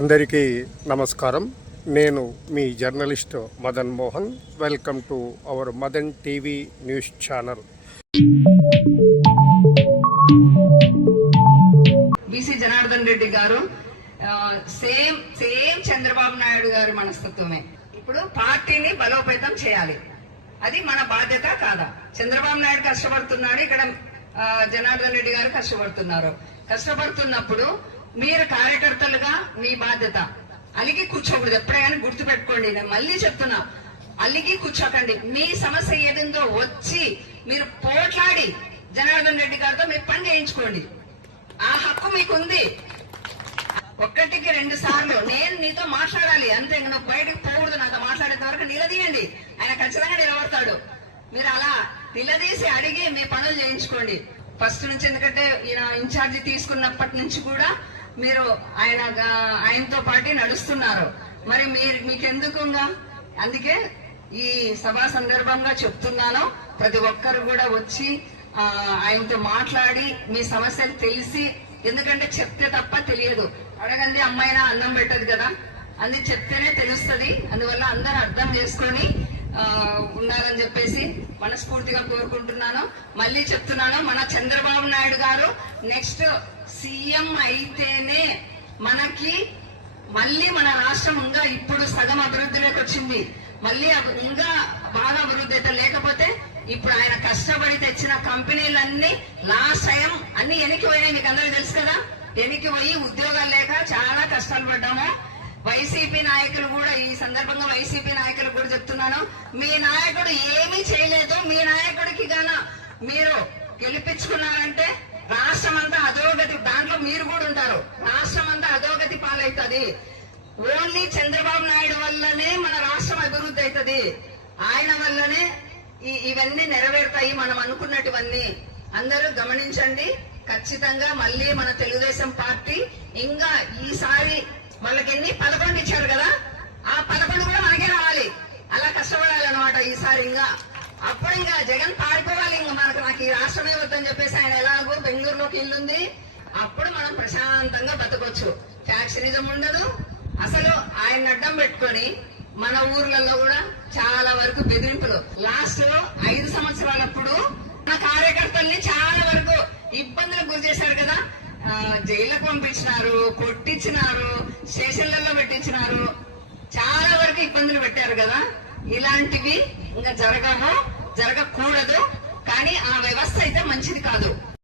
అందరికీ నమస్కారం. నేను మీ journalist Madan Mohan. Welcome to our Madan TV news channel. BC Janardhan Reddy గారు సేమ్ చంద్రబాబు నాయుడు గారి మనస్తత్వమే. ఇప్పుడు పార్టీని బలోపేతం చేయాలి, అది మన బాధ్యత కాదా? చంద్రబాబు నాయుడు కష్టపడుతున్నాడు, ఇక్కడ జనార్దన్ రెడ్డి గారు కష్టపడుతున్నప్పుడు మీరు కార్యకర్తలుగా మీ బాధ్యత. అలిగి కూర్చోకూడదు, ఎప్పుడైనా గుర్తు పెట్టుకోండి. నేను మళ్ళీ చెప్తున్నా, అలిగి కూర్చోకండి. మీ సమస్య ఏదిందో వచ్చి మీరు పోట్లాడి జనార్దన్ రెడ్డి గారితో మీరు పని చేయించుకోండి. ఆ హక్కు మీకుంది. ఒక్కటికి 2 సార్లు నేను నీతో మాట్లాడాలి అంతే, నువ్వు బయటకు పోకూడదు. నాతో మాట్లాడేంత వరకు నిలదీయండి, ఆయన ఖచ్చితంగా నిలబడతాడు. మీరు అలా నిలదీసి అడిగి మీ పనులు చేయించుకోండి ఫస్ట్ నుంచి. ఎందుకంటే ఈయన ఇన్ఛార్జి తీసుకున్నప్పటి నుంచి కూడా మీరు ఆయనతో పాటు నడుస్తున్నారు. మరి మీకెందుకుగా? అందుకే ఈ సభా సందర్భంగా చెప్తున్నాను, ప్రతి ఒక్కరు కూడా వచ్చి ఆయనతో మాట్లాడి మీ సమస్యలు తెలిసి, ఎందుకంటే చెప్తే తప్ప తెలియదు. అడగండి అమ్మాయినా అన్నం పెట్టదు కదా, అది చెప్తేనే తెలుస్తుంది. అందువల్ల అందరూ అర్థం చేసుకొని ఉండాలని చెప్పేసి మనస్ఫూర్తిగా కోరుకుంటున్నాను. మళ్ళీ చెప్తున్నాను, మన చంద్రబాబు నాయుడు గారు నెక్స్ట్ సీఎం అయితేనే మనకి మళ్ళీ మన రాష్ట్రం ఇంకా ఇప్పుడు సగం అభివృద్ధిలోకి వచ్చింది. మళ్ళీ ఇంకా బాగా అభివృద్ధి అయితే, లేకపోతే ఇప్పుడు ఆయన కష్టపడి తెచ్చిన కంపెనీలన్నీ లాస్ట్ టైం అన్ని వెనక్కి పోయినాయి. మీకు అందరికీ తెలుసు కదా, వెనక్కి పోయి ఉద్యోగాలు లేక చాలా కష్టాలు పడ్డాము. వైసీపీ నాయకులు కూడా, ఈ సందర్భంగా వైసీపీ నాయకులు కూడా చెప్తున్నాను, మీ నాయకుడు ఏమీ చేయలేదు. మీ నాయకుడికి గాన మీరు గెలిపించుకున్నారంటే రాష్ట్రం అంతా అధోగతి, దాంట్లో మీరు కూడా ఉంటారు, రాష్ట్రం అంతా అధోగతి పాలవుతుంది. ఓన్లీ చంద్రబాబు నాయుడు వల్లనే మన రాష్ట్రం అభివృద్ధి అవుతుంది. ఆయన వల్లనే ఇవన్నీ నెరవేరుతాయి, మనం అనుకున్నటువన్నీ. అందరూ గమనించండి. ఖచ్చితంగా మళ్ళీ మన తెలుగుదేశం పార్టీ ఇంకా ఈసారి వాళ్ళకి 11 ఇచ్చారు కదా, ఆ 11 కూడా మనకే రావాలి. అలా కష్టపడాలన్నమాట ఈసారి. అప్పుడు జగన్ పారిపోవాలి. నాకు ఈ రాష్ట్రమే వద్దని చెప్పేసి ఆయన ఎలాగో బెంగళూరులోకి ఇల్లుంది, అప్పుడు మనం ప్రశాంతంగా బతకొచ్చు. ఫ్యాక్షనిజం ఉండదు. అసలు ఆయన అడ్డం పెట్టుకొని మన ఊర్లలో కూడా చాలా వరకు బెదిరింపులు. లాస్ట్ 5 సంవత్సరాలప్పుడు మన కార్యకర్తల్ని చాలా వరకు ఇబ్బందులకు గురి చేశారు కదా. జైలుకు పంపించినారు, కొట్టించినారు, స్టేషన్లలో పెట్టించినారు, చాలా వరకు ఇబ్బందులు పెట్టారు కదా. ఇలాంటివి ఇంకా జరగకూడదు. కానీ ఆ వ్యవస్థ అయితే మంచిది కాదు.